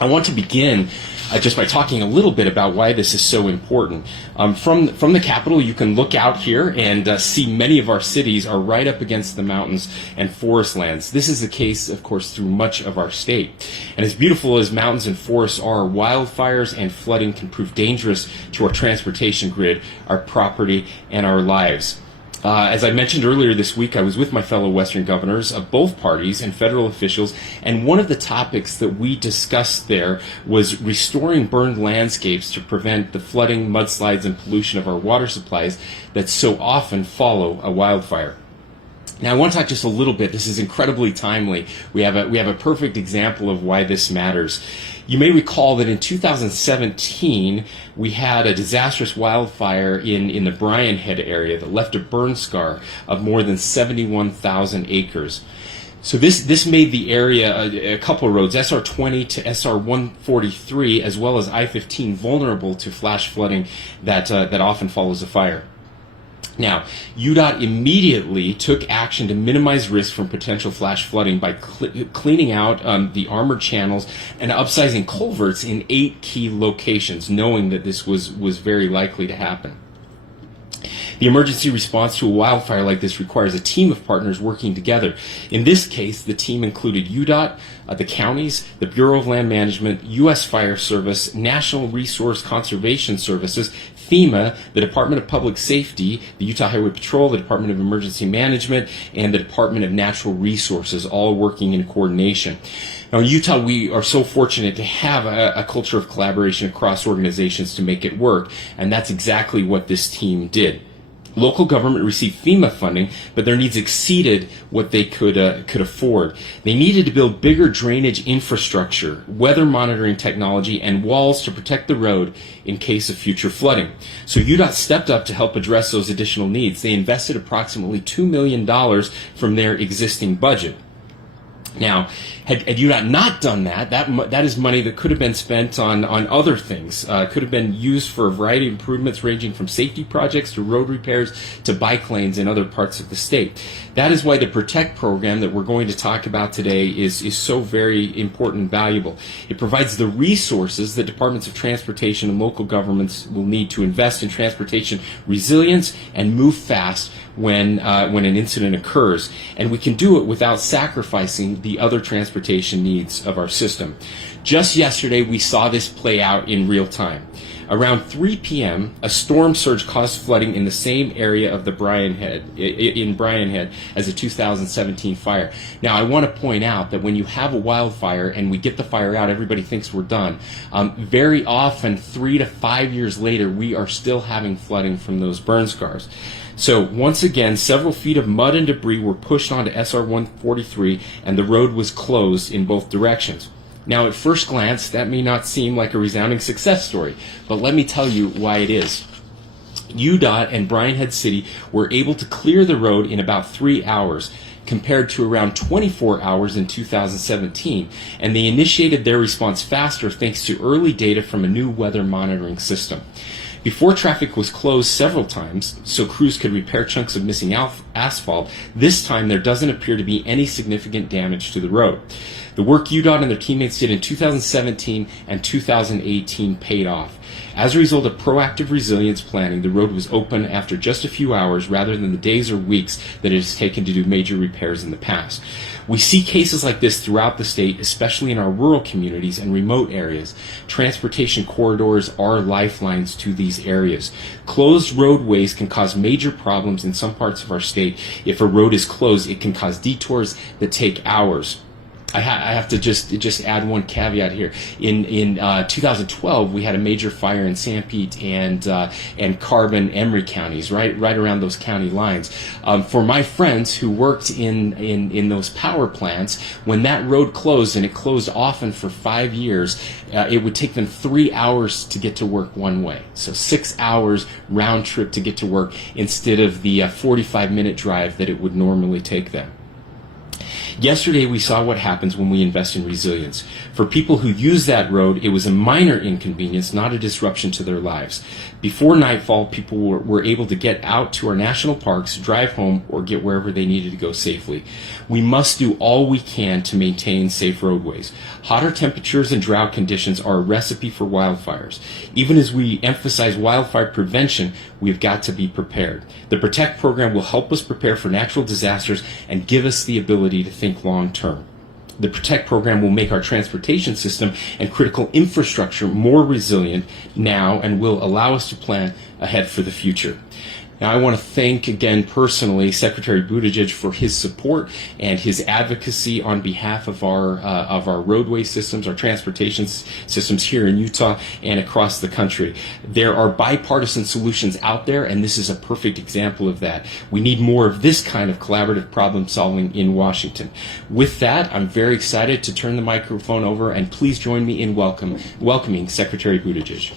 I want to begin just by talking a little bit about why this is so important. From the Capitol, you can look out here and see many of our cities are right up against the mountains and forest lands. This is the case, of course, through much of our state. And as beautiful as mountains and forests are, wildfires and flooding can prove dangerous to our transportation grid, our property, and our lives. As I mentioned earlier this week, I was with my fellow Western governors of both parties and federal officials, and one of the topics that we discussed there was restoring burned landscapes to prevent the flooding, mudslides, and pollution of our water supplies that so often follow a wildfire. Now, I want to talk just a little bit. This is incredibly timely. We have a perfect example of why this matters. You may recall that in 2017, we had a disastrous wildfire in the Bryan Head area that left a burn scar of more than 71,000 acres. So this made the area, a couple of roads, SR 20 to SR 143, as well as I-15, vulnerable to flash flooding that often follows a fire. Now, UDOT immediately took action to minimize risk from potential flash flooding by cleaning out the armored channels and upsizing culverts in 8 key locations, knowing that this was very likely to happen. The emergency response to a wildfire like this requires a team of partners working together. In this case, the team included UDOT, the counties, the Bureau of Land Management, U.S. Fire Service, National Resource Conservation Services, FEMA, the Department of Public Safety, the Utah Highway Patrol, the Department of Emergency Management, and the Department of Natural Resources, all working in coordination. Now, in Utah, we are so fortunate to have a culture of collaboration across organizations to make it work, and that's exactly what this team did. Local government received FEMA funding, but their needs exceeded what they could afford. They needed to build bigger drainage infrastructure, weather monitoring technology, and walls to protect the road in case of future flooding. So UDOT stepped up to help address those additional needs. They invested approximately $2 million from their existing budget. Now, had UDOT not done that, that is money that could have been spent on other things, could have been used for a variety of improvements ranging from safety projects to road repairs to bike lanes in other parts of the state. That is why the PROTECT program that we're going to talk about today is so very important and valuable. It provides the resources that departments of transportation and local governments will need to invest in transportation resilience and move fast when an incident occurs. And we can do it without sacrificing the other transportation needs of our system. Just yesterday, we saw this play out in real time. Around 3 p.m., a storm surge caused flooding in the same area of the Bryan Head as the 2017 fire. Now, I want to point out that when you have a wildfire and we get the fire out, everybody thinks we're done. Very often, 3 to 5 years later, we are still having flooding from those burn scars. So once again, several feet of mud and debris were pushed onto SR 143, and the road was closed in both directions. Now, at first glance, that may not seem like a resounding success story, but let me tell you why it is. UDOT and Bryan Head City were able to clear the road in about 3 hours, compared to around 24 hours in 2017, and they initiated their response faster thanks to early data from a new weather monitoring system. Before traffic was closed several times so crews could repair chunks of missing asphalt, this time there doesn't appear to be any significant damage to the road. The work UDOT and their teammates did in 2017 and 2018 paid off. As a result of proactive resilience planning, the road was open after just a few hours rather than the days or weeks that it has taken to do major repairs in the past. We see cases like this throughout the state, especially in our rural communities and remote areas. Transportation corridors are lifelines to these areas. Closed roadways can cause major problems in some parts of our state. If a road is closed, it can cause detours that take hours. I have to just add one caveat here. In 2012, we had a major fire in Sanpete and Carbon, Emery counties, right around those county lines. For my friends who worked in those power plants, when that road closed, and it closed often for 5 years, it would take them 3 hours to get to work one way. So 6 hours round trip to get to work instead of the 45-minute drive that it would normally take them. Yesterday, we saw what happens when we invest in resilience. For people who use that road, it was a minor inconvenience, not a disruption to their lives. Before nightfall, people were able to get out to our national parks, drive home, or get wherever they needed to go safely. We must do all we can to maintain safe roadways. Hotter temperatures and drought conditions are a recipe for wildfires. Even as we emphasize wildfire prevention, we've got to be prepared. The Protect program will help us prepare for natural disasters and give us the ability to think long term. The Protect program will make our transportation system and critical infrastructure more resilient now and will allow us to plan ahead for the future. Now, I want to thank again personally Secretary Buttigieg for his support and his advocacy on behalf of our roadway systems, our transportation systems here in Utah and across the country. There are bipartisan solutions out there, and this is a perfect example of that. We need more of this kind of collaborative problem solving in Washington. With that, I'm very excited to turn the microphone over, and please join me in welcoming Secretary Buttigieg.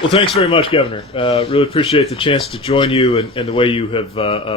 Well, thanks very much, Governor. Really appreciate the chance to join you and the way you have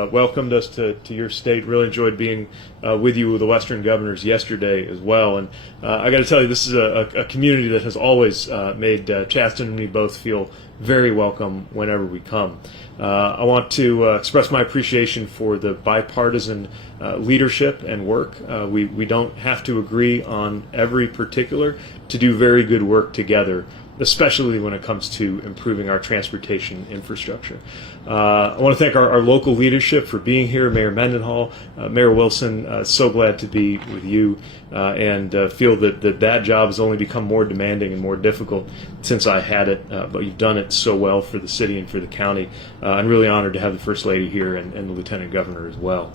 welcomed us to your state. Really enjoyed being with you with the Western governors yesterday as well. And I got to tell you, this is a community that has always made Chaston and me both feel very welcome whenever we come. I want to express my appreciation for the bipartisan leadership and work. We don't have to agree on every particular to do very good work together, especially when it comes to improving our transportation infrastructure. I want to thank our local leadership for being here, Mayor Mendenhall, Mayor Wilson. So glad to be with you and feel that job has only become more demanding and more difficult since I had it, but you've done it so well for the city and for the county. I'm really honored to have the First Lady here and the Lieutenant Governor as well.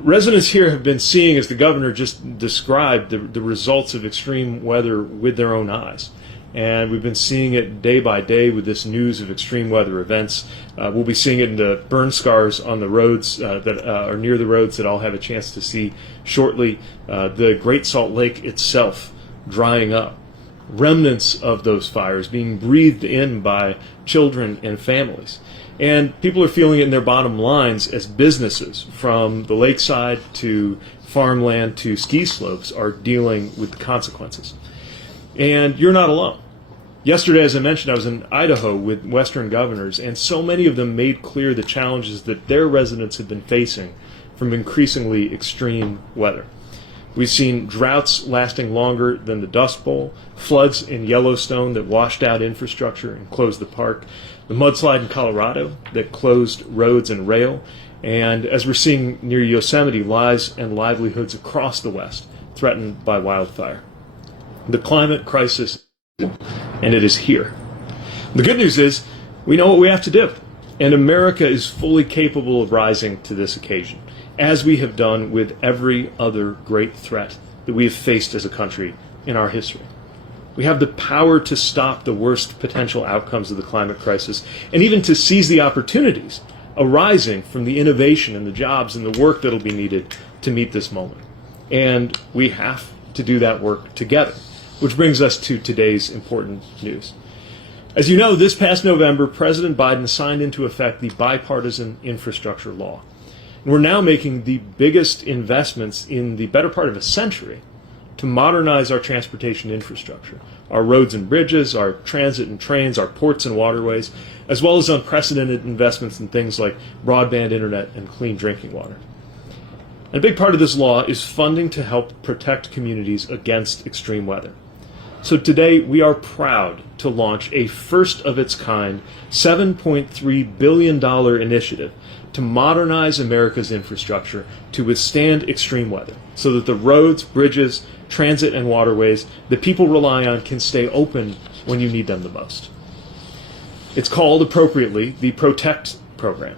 Residents here have been seeing, as the governor just described, the results of extreme weather with their own eyes. And we've been seeing it day by day with this news of extreme weather events. We'll be seeing it in the burn scars on the roads that are near the roads that I'll have a chance to see shortly. The Great Salt Lake itself drying up. Remnants of those fires being breathed in by children and families. And people are feeling it in their bottom lines as businesses, from the lakeside to farmland to ski slopes, are dealing with the consequences. And you're not alone. Yesterday, as I mentioned, I was in Idaho with Western governors, and so many of them made clear the challenges that their residents have been facing from increasingly extreme weather. We've seen droughts lasting longer than the Dust Bowl, floods in Yellowstone that washed out infrastructure and closed the park, the mudslide in Colorado that closed roads and rail, and as we're seeing near Yosemite, lives and livelihoods across the West threatened by wildfire. The climate crisis, and it is here. The good news is we know what we have to do, and America is fully capable of rising to this occasion, as we have done with every other great threat that we have faced as a country in our history. We have the power to stop the worst potential outcomes of the climate crisis, and even to seize the opportunities arising from the innovation and the jobs and the work that will be needed to meet this moment. And we have to do that work together, which brings us to today's important news. As you know, this past November, President Biden signed into effect the bipartisan infrastructure law. And we're now making the biggest investments in the better part of a century to modernize our transportation infrastructure, our roads and bridges, our transit and trains, our ports and waterways, as well as unprecedented investments in things like broadband internet and clean drinking water. And a big part of this law is funding to help protect communities against extreme weather. So today we are proud to launch a first-of-its-kind $7.3 billion initiative to modernize America's infrastructure to withstand extreme weather, so that the roads, bridges, transit, and waterways that people rely on can stay open when you need them the most. It's called, appropriately, the Protect program.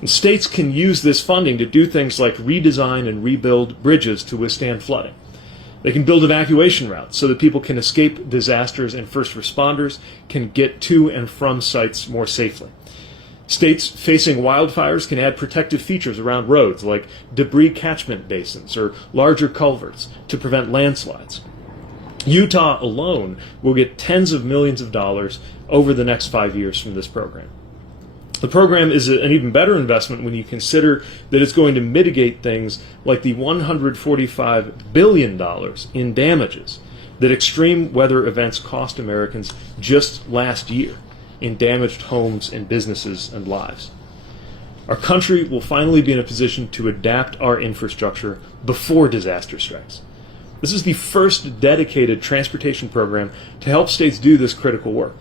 And states can use this funding to do things like redesign and rebuild bridges to withstand flooding. They can build evacuation routes so that people can escape disasters and first responders can get to and from sites more safely. States facing wildfires can add protective features around roads like debris catchment basins or larger culverts to prevent landslides. Utah alone will get tens of millions of dollars over the next 5 years from this program. The program is an even better investment when you consider that it's going to mitigate things like the $145 billion in damages that extreme weather events cost Americans just last year in damaged homes and businesses and lives. Our country will finally be in a position to adapt our infrastructure before disaster strikes. This is the first dedicated transportation program to help states do this critical work.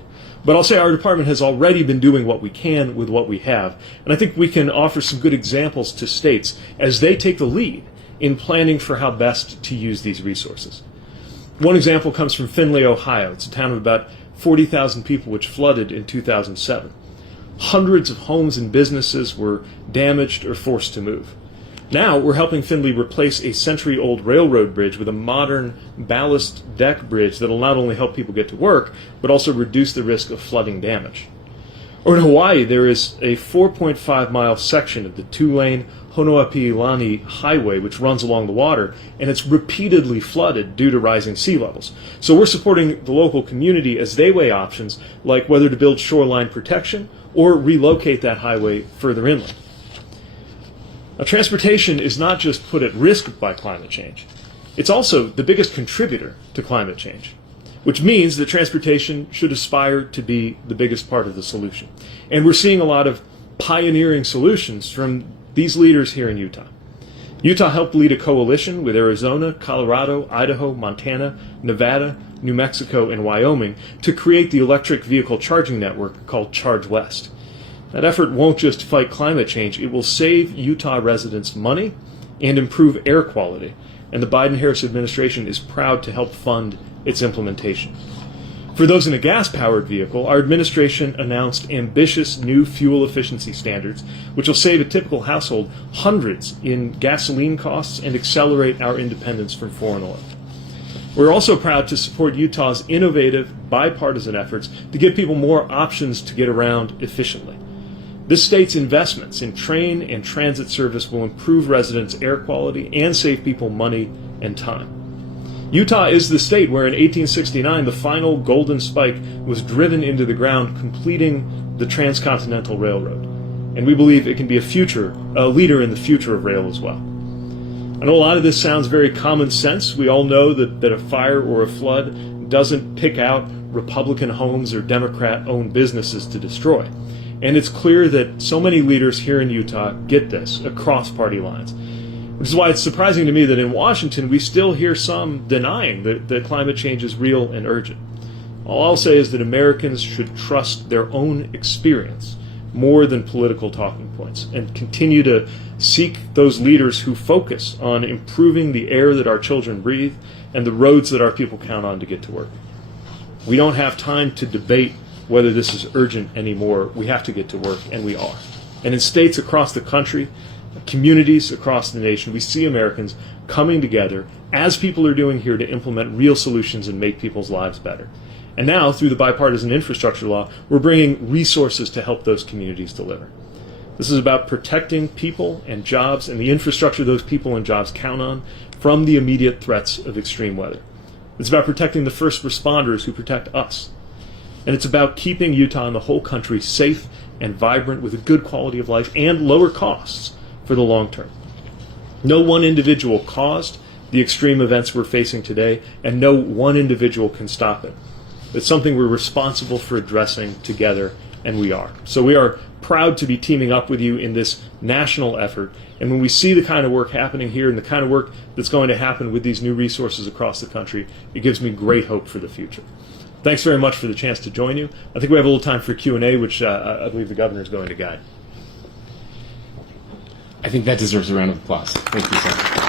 But I'll say our department has already been doing what we can with what we have, and I think we can offer some good examples to states as they take the lead in planning for how best to use these resources. One example comes from Findlay, Ohio. It's a town of about 40,000 people which flooded in 2007. Hundreds of homes and businesses were damaged or forced to move. Now we're helping Findlay replace a century-old railroad bridge with a modern ballast deck bridge that will not only help people get to work, but also reduce the risk of flooding damage. Or in Hawaii, there is a 4.5-mile section of the two-lane Honoapiilani Highway which runs along the water, and it's repeatedly flooded due to rising sea levels. So we're supporting the local community as they weigh options like whether to build shoreline protection or relocate that highway further inland. Now, transportation is not just put at risk by climate change. It's also the biggest contributor to climate change, which means that transportation should aspire to be the biggest part of the solution. And we're seeing a lot of pioneering solutions from these leaders here in Utah. Utah helped lead a coalition with Arizona, Colorado, Idaho, Montana, Nevada, New Mexico, and Wyoming to create the electric vehicle charging network called Charge West. That effort won't just fight climate change, it will save Utah residents money and improve air quality, and the Biden-Harris administration is proud to help fund its implementation. For those in a gas-powered vehicle, our administration announced ambitious new fuel efficiency standards, which will save a typical household hundreds in gasoline costs and accelerate our independence from foreign oil. We're also proud to support Utah's innovative, bipartisan efforts to give people more options to get around efficiently. This state's investments in train and transit service will improve residents' air quality and save people money and time. Utah is the state where in 1869 the final golden spike was driven into the ground, completing the Transcontinental Railroad. And we believe it can be a leader in the future of rail as well. I know a lot of this sounds very common sense. We all know that a fire or a flood doesn't pick out Republican homes or Democrat-owned businesses to destroy. And it's clear that so many leaders here in Utah get this across party lines. Which is why it's surprising to me that in Washington we still hear some denying that climate change is real and urgent. All I'll say is that Americans should trust their own experience more than political talking points and continue to seek those leaders who focus on improving the air that our children breathe and the roads that our people count on to get to work. We don't have time to debate whether this is urgent anymore. We have to get to work, and we are. And in states across the country, communities across the nation, we see Americans coming together, as people are doing here, to implement real solutions and make people's lives better. And now, through the bipartisan infrastructure law, we're bringing resources to help those communities deliver. This is about protecting people and jobs and the infrastructure those people and jobs count on from the immediate threats of extreme weather. It's about protecting the first responders who protect us. And it's about keeping Utah and the whole country safe and vibrant with a good quality of life and lower costs for the long term. No one individual caused the extreme events we're facing today, and no one individual can stop it. It's something we're responsible for addressing together, and we are. So we are proud to be teaming up with you in this national effort. And when we see the kind of work happening here and the kind of work that's going to happen with these new resources across the country, it gives me great hope for the future. Thanks very much for the chance to join you. I think we have a little time for Q&A, which I believe the governor is going to guide. I think that deserves a round of applause. Thank you, sir.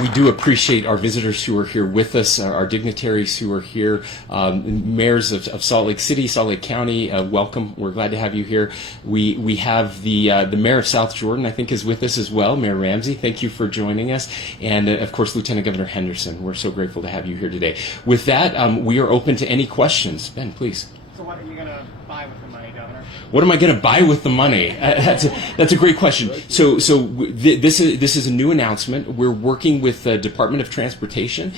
We do appreciate our visitors who are here with us, our dignitaries who are here, mayors of Salt Lake City, Salt Lake County. Welcome. We're glad to have you here. We have the mayor of South Jordan, I think, is with us as well, Mayor Ramsey. Thank you for joining us, and of course, Lieutenant Governor Henderson. We're so grateful to have you here today. With that, we are open to any questions. Ben, please. So what are you going to buy with the money, Governor? What am I going to buy with the money? That's a great question. This is a new announcement. We're working with the Department of Transportation,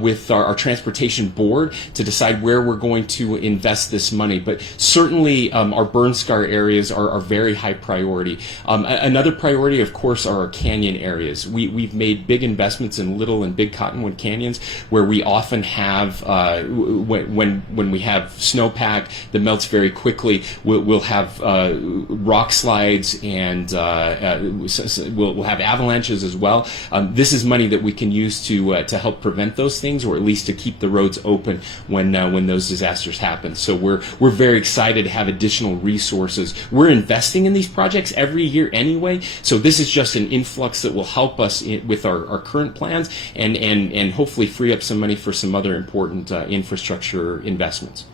with our transportation board, to decide where we're going to invest this money. But certainly, our burn scar areas are very high priority. Another priority, of course, are our canyon areas. We've made big investments in Little and Big Cottonwood canyons, where we often have when we have snowpack that melts very quickly, we'll have rock slides, and we'll have avalanches as well. This is money that we can use to help prevent those things, or at least to keep the roads open when those disasters happen. So we're very excited to have additional resources. We're investing in these projects every year anyway, so this is just an influx that will help us with our current plans, and hopefully free up some money for some other important infrastructure investments.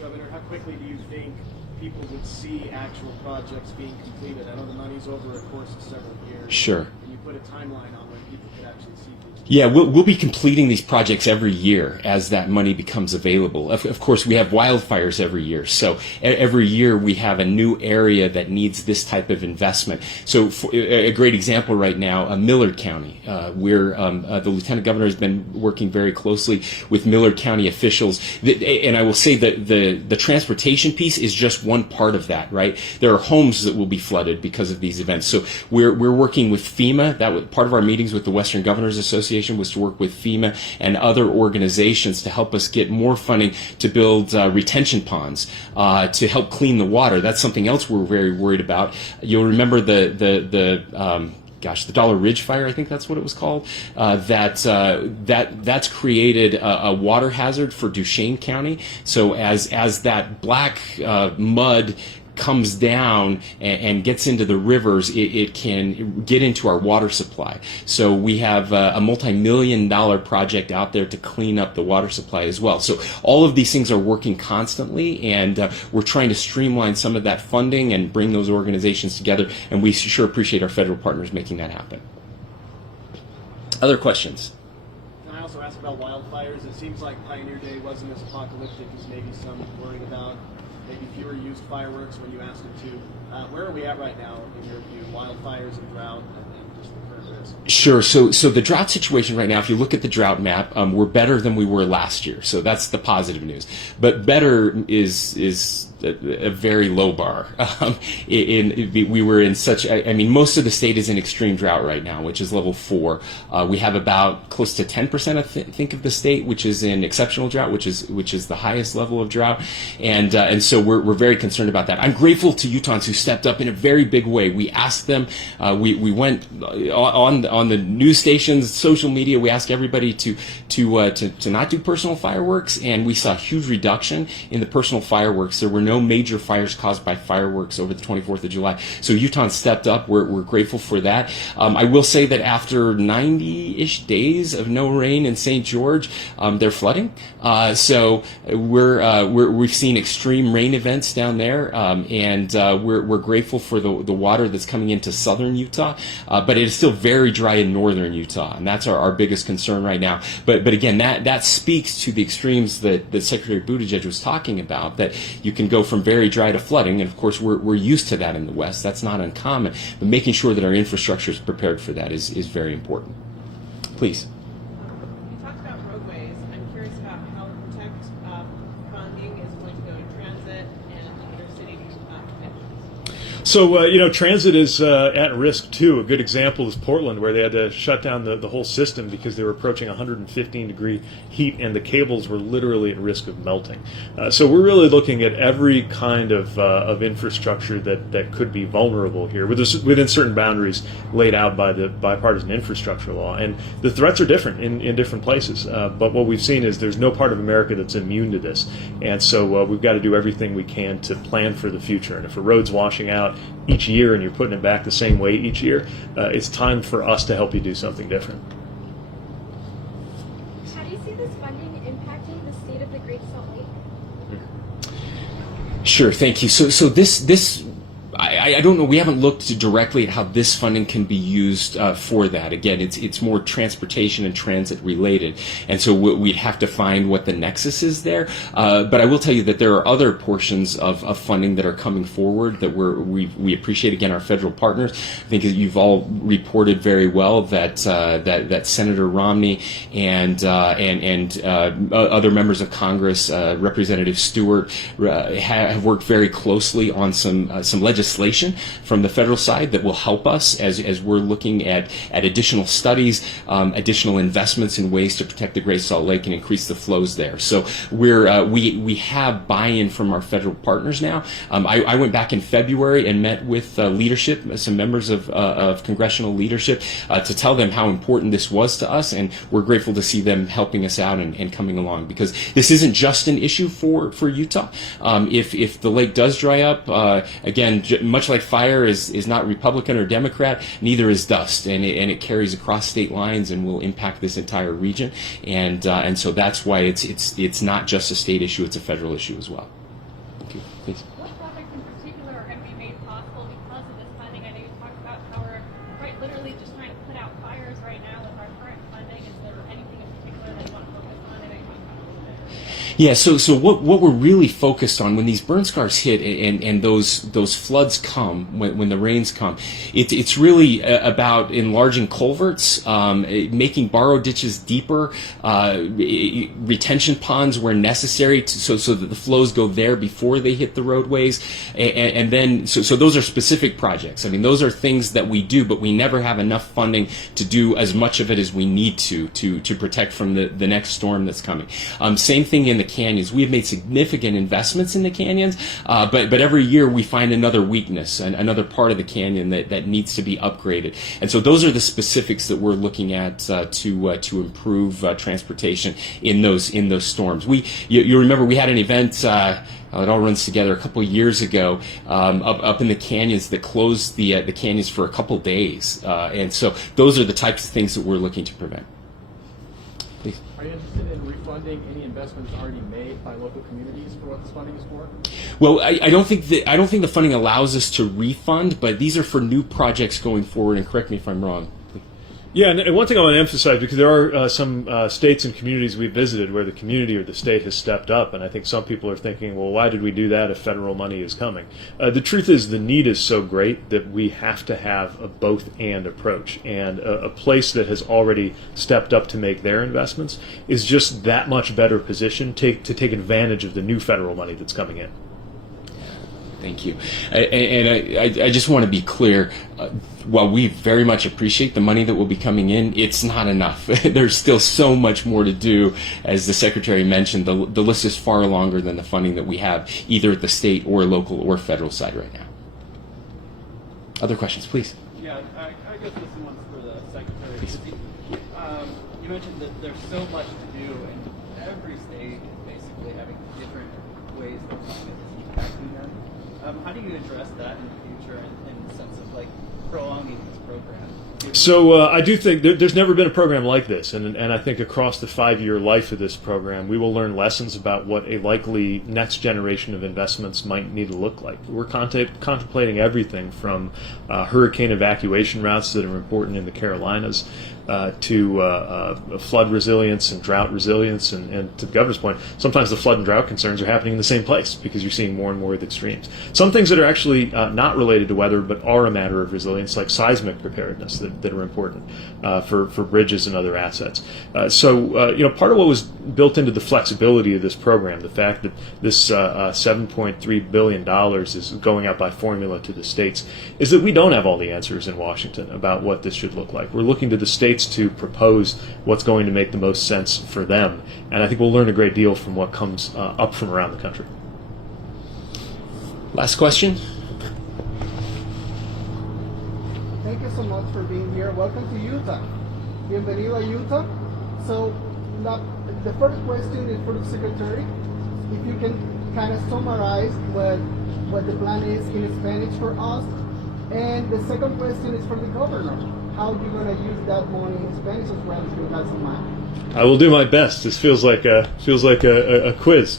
Governor, how quickly do you think people would see actual projects being completed? I know the money's over a course of several years. Sure. Can you put a timeline on when people could actually see things? Yeah, we'll be completing these projects every year as that money becomes available. Of course, we have wildfires every year, so every year we have a new area that needs this type of investment. So a great example right now, Millard County, where the Lieutenant Governor has been working very closely with Millard County officials. And I will say that the transportation piece is just one part of that, right? There are homes that will be flooded because of these events. So we're working with FEMA. That was part of our meetings with the Western Governors Association, was to work with FEMA and other organizations to help us get more funding to build retention ponds to help clean the water. That's something else we're very worried about. You'll remember the Dollar Ridge Fire, I think that's what it was called. That's created a water hazard for Duchesne County. So as that black mud comes down and gets into the rivers, it can get into our water supply. So we have a multi-million-dollar project out there to clean up the water supply as well. So all of these things are working constantly, and we're trying to streamline some of that funding and bring those organizations together, and we sure appreciate our federal partners making that happen. Other questions? Can I also ask about wildfires? It seems like Pioneer Day wasn't as apocalyptic as maybe some worried about. Maybe fewer used fireworks when you asked them to. Where are we at right now, in your view? Wildfires and drought and just the current risk? Sure. So the drought situation right now, if you look at the drought map, we're better than we were last year. So that's the positive news. But better is a very low bar. We were in such, most of the state is in extreme drought right now, which is level 4. We have about close to 10%, I think, of the state, which is in exceptional drought, which is the highest level of drought. And so we're very concerned about that. I'm grateful to Utahns who stepped up in a very big way. We asked them, we went on the news stations, social media, we asked everybody to not do personal fireworks, and we saw a huge reduction in the personal fireworks. There were no major fires caused by fireworks over the 24th of July. So Utahns stepped up. We're grateful for that. I will say that after 90-ish days of no rain in St. George, they're flooding. So we've seen extreme rain events down there, and we're grateful for the water that's coming into southern Utah. But it is still very dry in northern Utah, and that's our biggest concern right now. But again, that speaks to the extremes that Secretary Buttigieg was talking about, that you can go from very dry to flooding, and of course we're used to that in the West. That's not uncommon, but making sure that our infrastructure is prepared for that is very important. Please. You talked about roadways. I'm curious about how Protect funding is going to go in transit and intercity connections. So, transit is at risk too. A good example is Portland, where they had to shut down the whole system because they were approaching 115-degree heat, and the cables were literally at risk of melting. So we're really looking at every kind of infrastructure that could be vulnerable here, within certain boundaries laid out by the bipartisan infrastructure law. And the threats are different in different places. But what we've seen is there's no part of America that's immune to this. And so we've got to do everything we can to plan for the future. And if a road's washing out each year and you're putting it back the same way each year, it's time for us to help you do something different. How do you see this funding impacting the state of the Great Salt Lake? Sure, thank you. So this I I don't know. We haven't looked directly at how this funding can be used for that. Again, it's more transportation and transit related, and so we'd have to find what the nexus is there. But I will tell you that there are other portions of funding that are coming forward that we appreciate. Again, our federal partners. I think you've all reported very well that that Senator Romney and other members of Congress, Representative Stewart, have worked very closely on some legislation from the federal side that will help us as we're looking at additional studies, additional investments in ways to protect the Great Salt Lake and increase the flows there. So we have buy-in from our federal partners now. I went back in February and met with leadership, some members of congressional leadership, to tell them how important this was to us, and we're grateful to see them helping us out and coming along, because this isn't just an issue for Utah. If the lake does dry up, again, much like fire is not Republican or Democrat, neither is dust, and it carries across state lines and will impact this entire region, and so that's why it's not just a state issue; it's a federal issue as well. Thank you. Please. What projects in particular are going to be made possible because of this funding? I know you talked about how we're quite literally just trying to put out fires right now with our current funding. Is there anything in particular that you want to focus on? I know you talked about it a little bit. Yeah, so what we're really focused on when these burn scars hit and those floods come, when the rains come, it's really about enlarging culverts, making borrow ditches deeper, retention ponds where necessary, so that the flows go there before they hit the roadways, and then so those are specific projects. I mean, those are things that we do, but we never have enough funding to do as much of it as we need to protect from the next storm that's coming. Same thing in the canyons. We have made significant investments in the canyons, but every year we find another weakness, another part of the canyon that needs to be upgraded. And so those are the specifics that we're looking at to improve transportation in those storms. You remember we had an event. It all runs together a couple of years ago up in the canyons that closed the canyons for a couple days, and so those are the types of things that we're looking to prevent. Please. Are you interested in refunding any investments already made by local communities for what this funding is for? Well, I don't think the funding allows us to refund, but these are for new projects going forward. And correct me if I'm wrong. Yeah, and one thing I want to emphasize, because there are some states and communities we've visited where the community or the state has stepped up, and I think some people are thinking, well, why did we do that if federal money is coming? The truth is the need is so great that we have to have a both-and approach, and a place that has already stepped up to make their investments is just that much better positioned to take advantage of the new federal money that's coming in. Thank you. I just want to be clear. While we very much appreciate the money that will be coming in, it's not enough. There's still so much more to do. As the Secretary mentioned, the list is far longer than the funding that we have, either at the state or local or federal side right now. Other questions, please? Yeah, I guess this one's for the Secretary. Please. You mentioned that there's so much to do, and every state is basically having different ways of climate is impacting them. How do you address that in the future in the sense of like prolonging this program? So I do think there's never been a program like this, and I think across the 5-year life of this program, we will learn lessons about what a likely next generation of investments might need to look like. We're contemplating everything from hurricane evacuation routes that are important in the Carolinas to flood resilience and drought resilience, and to the governor's point, sometimes the flood and drought concerns are happening in the same place because you're seeing more and more of the extremes. Some things that are actually not related to weather but are a matter of resilience, like seismic preparedness, that are important for bridges and other assets. So part of what was built into the flexibility of this program, the fact that this $7.3 billion is going out by formula to the states, is that we don't have all the answers in Washington about what this should look like. We're looking to the states to propose what's going to make the most sense for them, and I think we'll learn a great deal from what comes up from around the country. Last question. Thank you so much for being here. Welcome to Utah. Bienvenido a Utah. So the first question is for the Secretary. If you can kind of summarize what the plan is in Spanish for us. And the second question is for the Governor. How are you going to use that money in Spanish as well if you have some money? I will do my best. This feels like a quiz.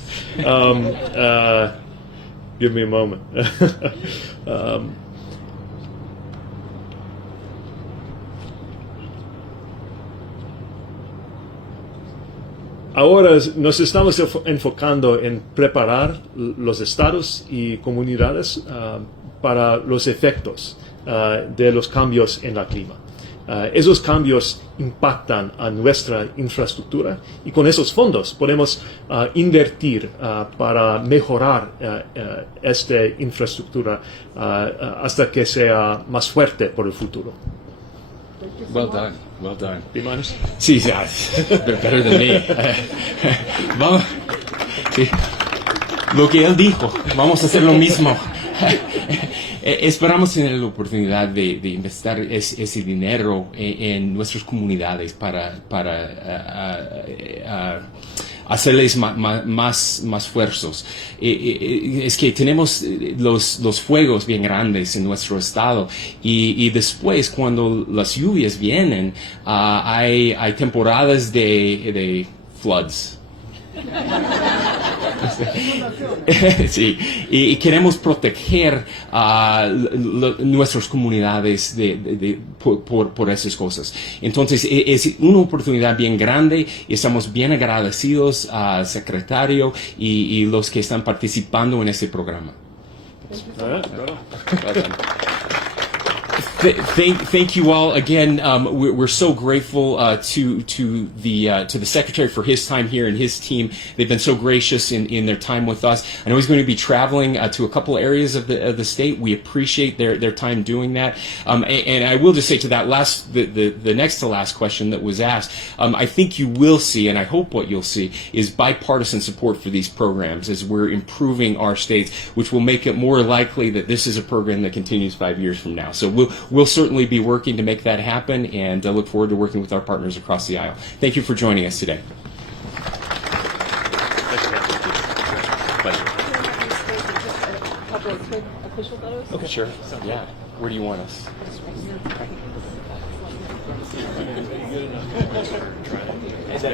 Give me a moment. Ahora nos estamos enfocando en preparar los estados y comunidades para los efectos de los cambios en el clima. Esos cambios impactan a nuestra infraestructura y con esos fondos podemos invertir para mejorar esta infraestructura hasta que sea más fuerte por el futuro. Well done, well done. ¿Pimanes? Sí, yeah, better than me. Vamos, sí. Lo que él dijo, vamos a hacer lo mismo. Esperamos tener la oportunidad de investir ese dinero en nuestras comunidades para hacerles más fuerzos. Es que tenemos los fuegos bien grandes en nuestro estado y después cuando las lluvias vienen hay temporadas de floods. Sí, y queremos proteger nuestras comunidades por esas cosas. Entonces, es una oportunidad bien grande y estamos bien agradecidos al secretario y los que están participando en este programa. Thank you all again. We're so grateful to the secretary for his time here and his team. They've been so gracious in their time with us. I know he's going to be traveling to a couple areas of the state. We appreciate their time doing that. And I will just say to that the next to last question that was asked, I think you will see, and I hope what you'll see is bipartisan support for these programs as we're improving our states, which will make it more likely that this is a program that continues 5 years from now. So we'll certainly be working to make that happen, and look forward to working with our partners across the aisle. Thank you for joining us today. A couple of quick official photos. Okay, sure. Yeah. Where do you want us? Is that